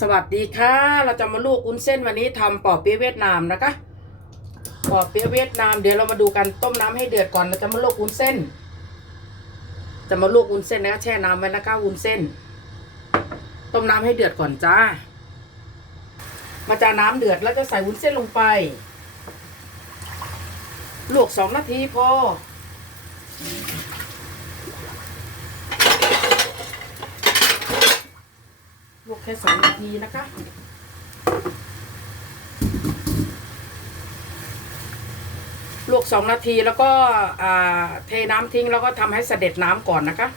สวัสดีค่ะ เราจะมาลวกอุ้นเส้นวันนี้ทำปอเปี๊ยะเวียดนามนะคะปอเปี๊ยะเวียดนามเดี๋ยวเรามาดูกันต้มน้ำให้เดือดก่อนเราจะมาลวกอุ้นเส้น จะมาลวกอุ้นเส้นนะคะแช่น้ำไว้นะคะอุ้นเส้น ต้มน้ำให้เดือดก่อนจ้า มาจากน้ำเดือดแล้วจะใส่วุ้นเส้นลงไป ลวกสองนาทีพอ วกแค่สองนาทีนะคะ ลวกสองนาทีแล้วก็เทน้ำทิ้งแล้วก็ทำให้เสด็จน้ำก่อนนะคะ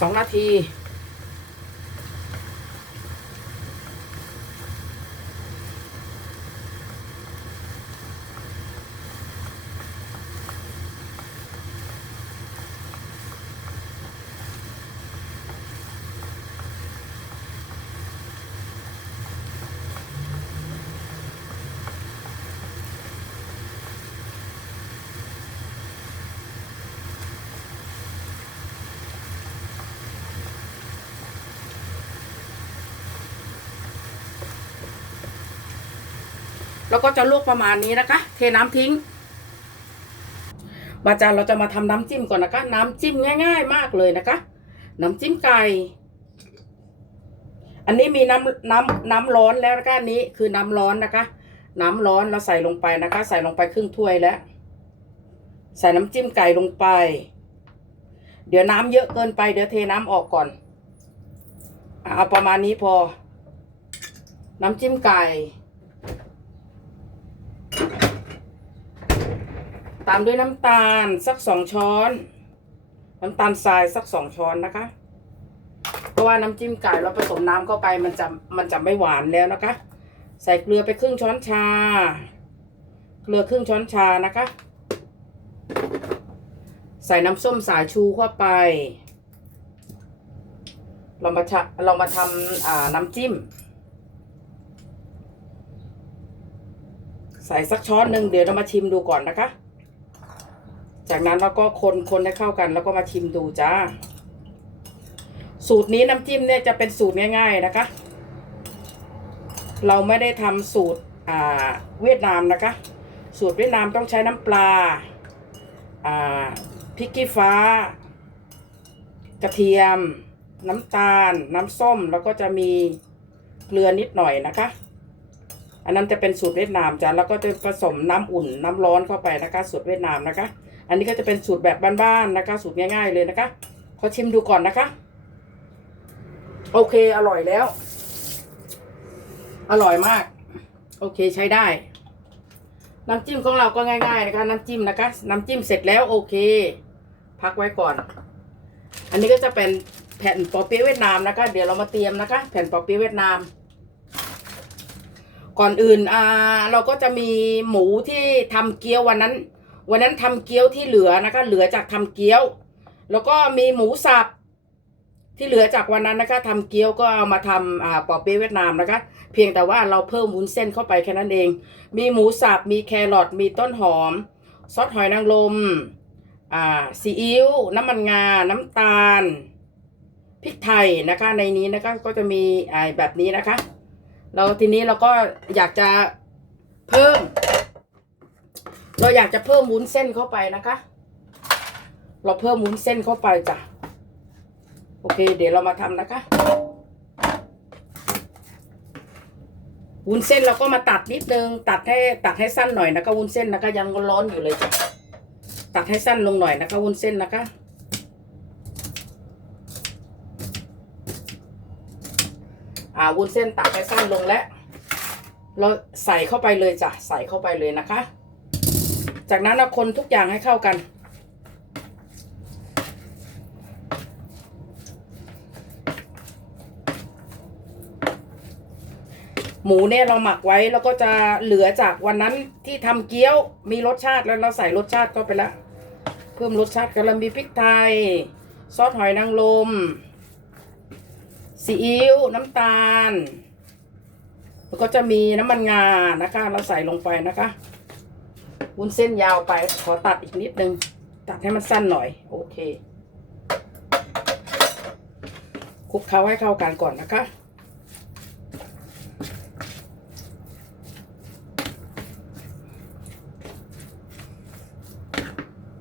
สองนาที แล้วก็จะลวกประมาณนี้นะคะ เทน้ำทิ้งมาจานเราจะมาทำน้ำจิ้มก่อนนะคะ น้ำจิ้มง่าย ๆ มากเลยนะคะ น้ำจิ้มไก่ อันนี้มีน้ำน้ำน้ำร้อนแล้วนะคะนนี้คือน้ำร้อนนะคะ น้ำร้อนเราใส่ลงไปนะคะ ใส่ลงไปครึ่งถ้วยแล้ว ใส่น้ำจิ้มไก่ลงไป เดี๋ยวน้ำเยอะเกินไปเดี๋ยวเทน้ำออกก่อน เอาประมาณนี้พอ น้ำจิ้มไก่ ตามด้วยน้ำตาลสักสองช้อน น้ำตาลทรายสักสองช้อนนะคะ เพราะว่าน้ำจิ้มไก่เราผสมน้ำเข้าไปมันจะมันจะไม่หวานแล้วนะคะ ใส่เกลือไปครึ่งช้อนชา เกลือครึ่งช้อนชานะคะ ใส่น้ำส้มสายชูเข้าไป เรามาเรามาทำน้ำจิ้มใส่สักช้อนหนึ่งเดี๋ยวเรามาชิมดูก่อนนะคะ จากนั้นเราก็คนคนให้เข้ากัน แล้วก็มาชิมดูจ้า สูตรนี้น้ำจิ้มเนี่ยจะเป็นสูตรง่าย ๆนะคะ เราไม่ได้ทำสูตรอ่าเวียดนามนะคะ สูตรเวียดนามต้องใช้น้ำปลาอ่าพริกขี้ฟ้า กระเทียม น้ำตาล น้ำส้ม แล้วก็จะมีเกลือนิดหน่อยนะคะ อันนั้นจะเป็นสูตรเวียดนามจ้ะแล้วก็จะผสมน้ำอุ่นน้ำร้อนเข้าไปนะคะ สูตรเวียดนามนะคะ อันนี้ก็จะเป็นสูตรแบบบ้านๆนะคะ สูตรง่าย ๆเลยนะคะ ขอชิมดูก่อนนะคะ โอเคอร่อยแล้ว อร่อยมาก โอเคใช้ได้ น้ำจิ้มของเราก็ง่าย ๆ นะคะ น้ำจิ้มนะคะ น้ำจิ้มเสร็จแล้วโอเค พักไว้ก่อน อันนี้ก็จะเป็นแผ่นปอเปี๊ยะเวียดนามนะคะ เดี๋ยวเรามาเตรียมนะคะ แผ่นปอเปี๊ยะเวียดนามก่อนอื่นอ่าเราก็จะมีหมูที่ทำเกี๊ยววันนั้น วันนั้นทำเกี๊ยวที่เหลือนะคะ เหลือจากทำเกี๊ยว แล้วก็มีหมูสับที่เหลือจากวันนั้นนะคะทำเกี๊ยวก็เอามาทำอ่าปอเปี๊ยะเวียดนามนะคะ เพียงแต่ว่าเราเพิ่มวุ้นเส้นเข้าไปแค่นั้นเอง มีหมูสับมีแครอทมีต้นหอม ซอสหอยนางรมอ่าซีอิ๊วน้ำมันงา น้ำตาลพริกไทยนะคะในนี้นะคะก็จะมีไอ้แบบนี้นะคะแล้วทีนี้เราก็อยากจะเพิ่ม เราอยากจะเพิ่มวุ้นเส้นเข้าไปนะคะ เราเพิ่มวุ้นเส้นเข้าไปจ้ะ โอเค เดี๋ยวเรามาทำนะคะ วุ้นเส้นเราก็มาตัดนิดนึง ตัดให้ตัดให้สั้นหน่อยนะคะ วุ้นเส้นนะคะ ยังร้อนอยู่เลยจ้ะ ตัดให้สั้นลงหน่อยนะคะ วุ้นเส้นนะคะอ่าวุ้นเส้นตัดให้สั้นลงแล้วเราใส่เข้าไปเลยจ้ะ ใส่เข้าไปเลยนะคะ จากนั้นเราคนทุกอย่างให้เข้ากัน หมูเนี่ยเราหมักไว้แล้วก็จะเหลือจากวันนั้นที่ทำเกี๊ยวมีรสชาติแล้วเราใส่รสชาติเข้าไปแล้วเพิ่มรสชาติกันแล้วมีพริกไทย ซอสหอยนางรมซีอิ๊วน้ำตาล แล้วก็จะมีน้ำมันงานะคะ เราใส่ลงไปนะคะ วุ้นเส้นยาวไป ขอตัดอีกนิดนึง ตัดให้มันสั้นหน่อย โอเคคลุกเคล้าให้เข้ากันก่อนนะคะ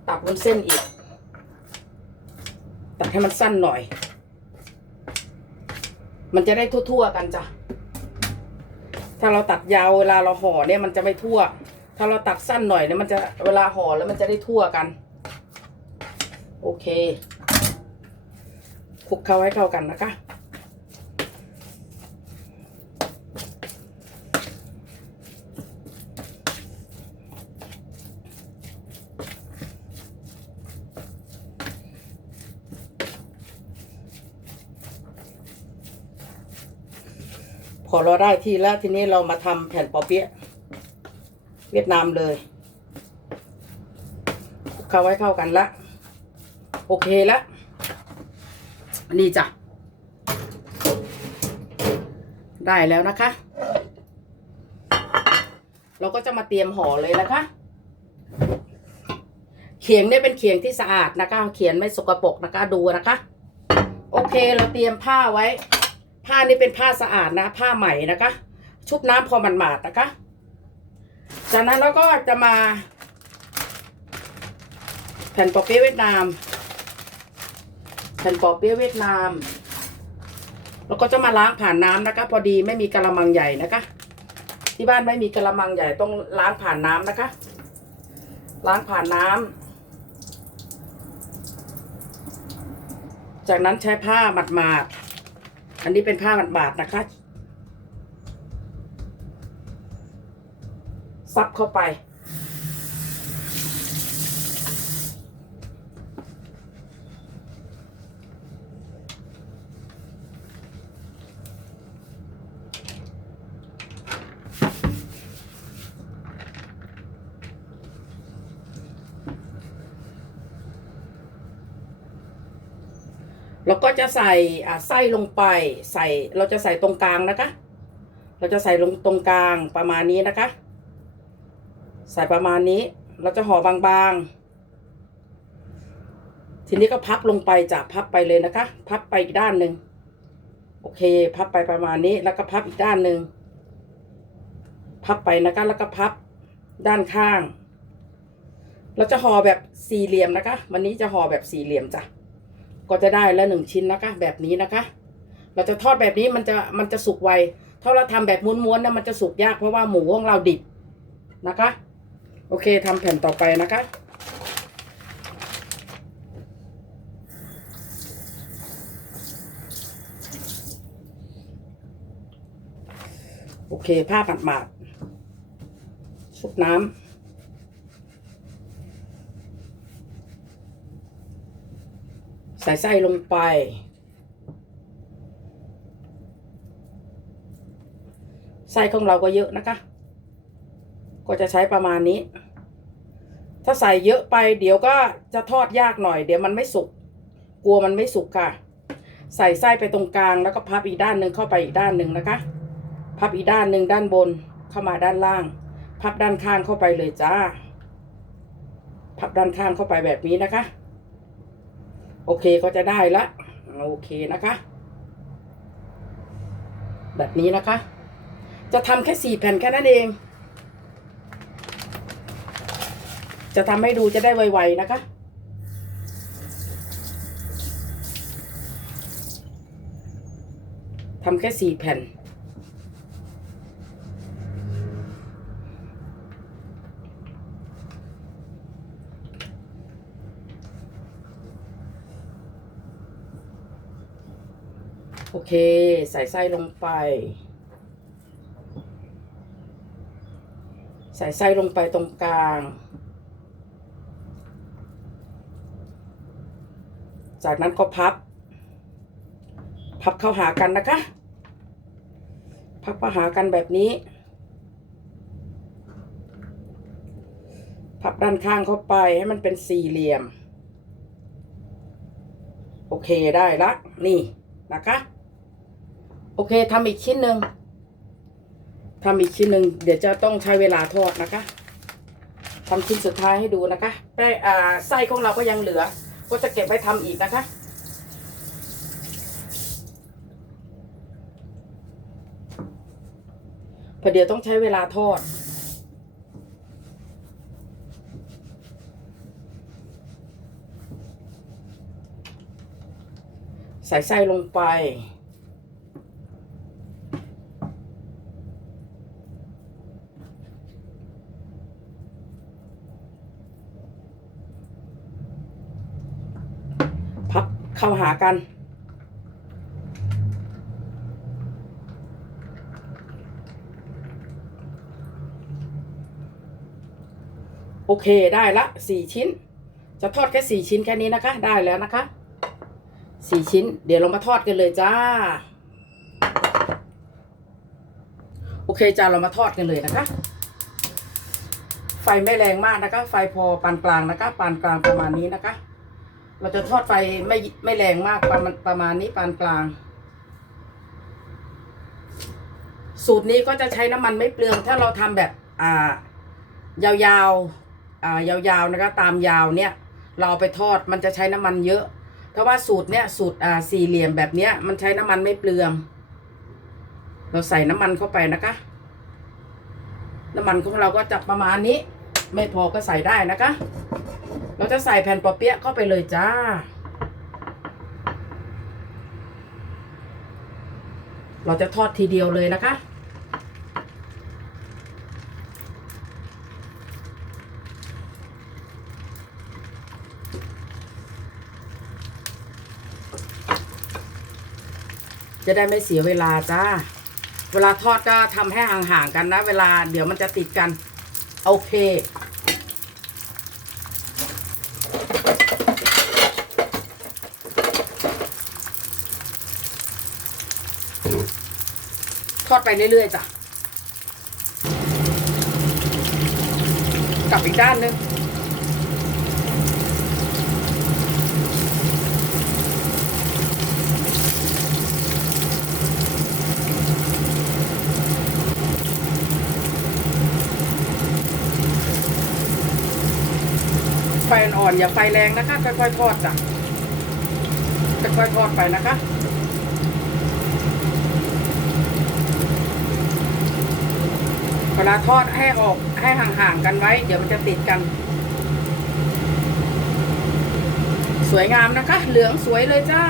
ตักบนเส้นอีก ตักให้มันสั้นหน่อย มันจะได้ทั่วๆกันจ้ะ ถ้าเราตัดยาวเวลาเราห่อเนี่ยมันจะไม่ทั่ว ถ้าเราตัดสั้นหน่อยเนี่ยมันจะเวลาห่อแล้วมันจะได้ทั่วกัน โอเคคลุกเข้าให้เข้ากันนะคะพอเราได้ที่แล้วทีนี้เรามาทำแผ่นปอเปี๊ยะ เวียดนามเลยเข้าไว้เข้ากันละ โอเคละนี่จ้ะ ได้แล้วนะคะ เราก็จะมาเตรียมห่อเลยนะคะ เขียงเนี่ยเป็นเขียงที่สะอาดนะคะ เขียนไม่สกปรกนะคะดูนะคะ โอเคเราเตรียมผ้าไว้ ผ้านี่เป็นผ้าสะอาดนะ ผ้าใหม่นะคะ ชุบน้ำพอมันหมาดนะคะ จากนั้นเราก็จะมา แผ่นปอเปี๊ยะเวียดนาม แผ่นปอเปี๊ยะเวียดนามแล้วก็จะมาล้างผ่านน้ำนะคะ พอดีไม่มีกระมังใหญ่นะคะ ที่บ้านไม่มีกระมังใหญ่ต้องล้างผ่านน้ำนะคะ ล้างผ่านน้ำจากนั้นใช้ผ้าหมาดๆอันนี้เป็นผ้าหมาดๆนะคะ ซับเข้าไป เราก็จะใส่ไส้ลงไปใส่เราจะใส่ตรงกลางนะคะ เราจะใส่ลงตรงกลางประมาณนี้นะคะ ใส่ประมาณนี้ เราจะห่อบางๆ ทีนี้ก็พับลงไปจากพับไปเลยนะคะ พับไปอีกด้านหนึ่งโอเค พับไปประมาณนี้แล้วก็พับอีกด้านหนึ่งพับไปนะคะแล้วก็พับด้านข้าง เราจะห่อแบบสี่เหลี่ยมนะคะ วันนี้จะห่อแบบสี่เหลี่ยมจ้ะก็จะได้แล้วหนึ่งชิ้นนะคะ แบบนี้นะคะ เราจะทอดแบบนี้มันจะมันจะสุกไวถ้าเราทำแบบม้วนๆนะมันจะสุกยากเพราะว่าหมูของเราดิบนะคะ โอเคทำแผ่นต่อไปนะคะ โอเคผ้าผัดหมาดชุบน้ำใส่ไส้ลงไป ไส้ของเราก็เยอะนะคะ ก็จะใช้ประมาณนี้ ถ้าใส่เยอะไป เดี๋ยวก็จะทอดยากหน่อย เดี๋ยวมันไม่สุก กลัวมันไม่สุกค่ะ ใส่ไส้ไปตรงกลางแล้วก็พับอีกด้านหนึ่งเข้าไปอีกด้านหนึ่งนะคะ พับอีกด้านหนึ่งด้านบนเข้ามาด้านล่าง พับด้านข้างเข้าไปเลยจ้า พับด้านข้างเข้าไปแบบนี้นะคะ โอเคก็จะได้ละ โอเคนะคะ แบบนี้นะคะ จะทำแค่สี่แผ่นแค่นั้นเอง จะทำให้ดูจะได้ไวๆนะคะ ทำแค่สี่แผ่น โอเค ใส่ไส้ลงไปใส่ไส้ลงไปตรงกลาง จากนั้นก็พับ พับเข้าหากันนะคะ พับเข้าหากันแบบนี้ พับด้านข้างเข้าไปให้มันเป็นสี่เหลี่ยม โอเคได้ละ นี่นะคะ โอเคทำอีกชิ้นหนึ่งทำอีกชิ้นหนึ่งเดี๋ยวจะต้องใช้เวลาทอดนะคะทำชิ้นสุดท้ายให้ดูนะคะแป้งอ่าไส้ของเราก็ยังเหลือ ก็จะเก็บไว้ทำอีกนะคะ พอเดี๋ยวต้องใช้เวลาทอด ใส่ไส้ลงไป กัน โอเคได้ละสี่ชิ้น จะทอดแค่สี่ชิ้นแค่นี้นะคะ ได้แล้วนะคะสี่ชิ้น เดี๋ยวเรามาทอดกันเลยจ้า โอเคจ้าเรามาทอดกันเลยนะคะ ไฟไม่แรงมากนะคะ ไฟพอปานกลางนะคะ ปานกลางประมาณนี้นะคะ เราจะทอดไฟไม่ไม่แรงมากประมาณประมาณนี้ปานกลาง สูตรนี้ก็จะใช้น้ำมันไม่เปลือง ถ้าเราทำแบบอ่ายาวๆอ่ายาวๆนะคะตามยาวเนี่ย เราไปทอดมันจะใช้น้ำมันเยอะถ้าว่าสูตรเนี่ยสูตรอ่าสี่เหลี่ยมแบบเนี้ยมันใช้น้ำมันไม่เปลือง เราใส่น้ำมันเข้าไปนะคะ น้ำมันของเราก็จะประมาณนี้ ไม่พอก็ใส่ได้นะคะ เราจะใส่แผ่นปอเปี๊ยะเข้าไปเลยจ้า เราจะทอดทีเดียวเลยนะคะ จะได้ไม่เสียเวลาจ้า เวลาทอดก็ทำให้ห่างๆกันนะ เวลาเดี๋ยวมันจะติดกัน โอเค อดไปเรื่อยๆจ้ะกลับอีกด้านนึงไฟอ่อนอย่าไฟแรงนะคะค่อยๆทอดจ้ะค่อยๆทอดไปนะคะ เวลาทอดให้ออกให้ห่างๆกันไว้ เดี๋ยวมันจะติดกัน สวยงามนะคะ เหลืองสวยเลยจ้า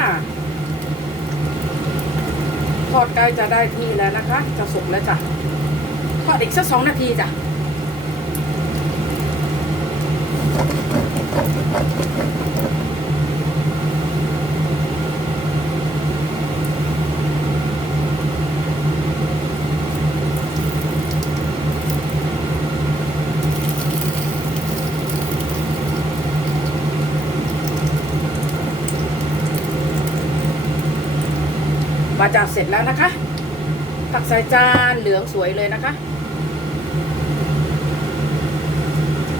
ทอดใกล้จะได้ที่แล้วนะคะ จะสุกแล้วจ้ะ ทอดอีกสักสองนาทีจ้ะ มาจากเสร็จแล้วนะคะตักใส่จานเหลืองสวยเลยนะคะ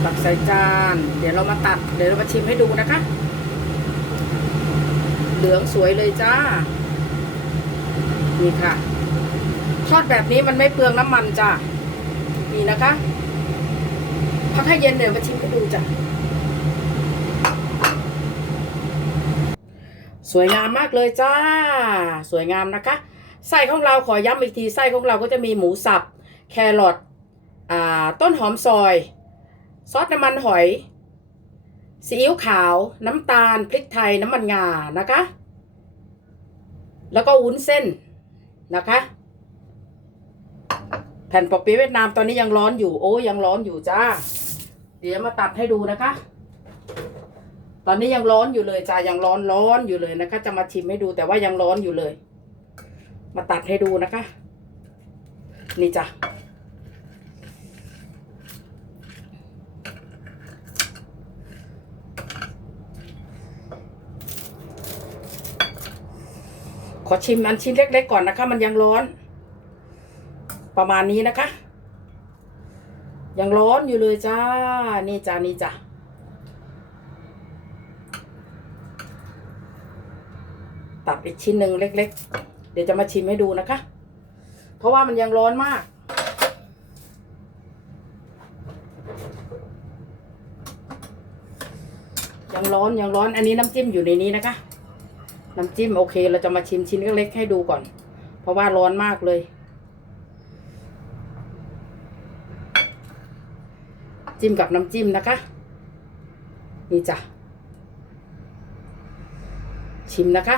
ตักใส่จาน เดี๋ยวเรามาตัด เดี๋ยวเรามาชิมให้ดูนะคะ เหลืองสวยเลยจ้า นี่ค่ะ ทอดแบบนี้มันไม่เปลืองน้ำมันจ้านี่นะคะพักให้เย็นเดี๋ยวมาชิมให้ดูจ้ะ สวยงามมากเลยจ้า สวยงามนะคะ ไส้ของเราขอย้ำอีกทีไส้ของเราก็จะมีหมูสับ แครอทอ่าต้นหอมซอย ซอสน้ำมันหอยซีอิ๊วขาว น้ำตาล พริกไทย น้ำมันงา นะคะ แล้วก็วุ้นเส้นนะคะ แผ่นปอเปี๊ยะเวียดนามตอนนี้ยังร้อนอยู่ โอ้ยังร้อนอยู่จ้า เดี๋ยวมาตัดให้ดูนะคะ ตอนนี้ยังร้อนอยู่เลยจ้ายังร้อนร้อนอยู่เลยนะคะ จะมาชิมให้ดูแต่ว่ายังร้อนอยู่เลย มาตัดให้ดูนะคะ นี่จ้ะขอชิมอันชิ้นเล็กๆก่อนนะคะ มันยังร้อน ประมาณนี้นะคะ ยังร้อนอยู่เลยจ้า นี่จ้านี่จ้ะ ตัด อีกชิ้นหนึ่งเล็ก ๆ เดี๋ยวจะมาชิมให้ดูนะคะ เพราะว่ามันยังร้อนมาก ยังร้อนยังร้อนอันนี้น้ำจิ้มอยู่ในนี้นะคะ น้ำจิ้มโอเค เราจะมาชิมชิ้นเล็กๆให้ดูก่อน เพราะว่าร้อนมากเลยจิ้มกับน้ำจิ้มนะคะ นี่จ้ะ ชิมนะคะ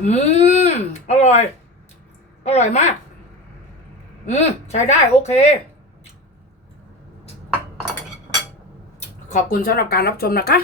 อืม อร่อย อร่อยมาก อืม ใช้ได้โอเค ขอบคุณสำหรับการรับชมนะคะ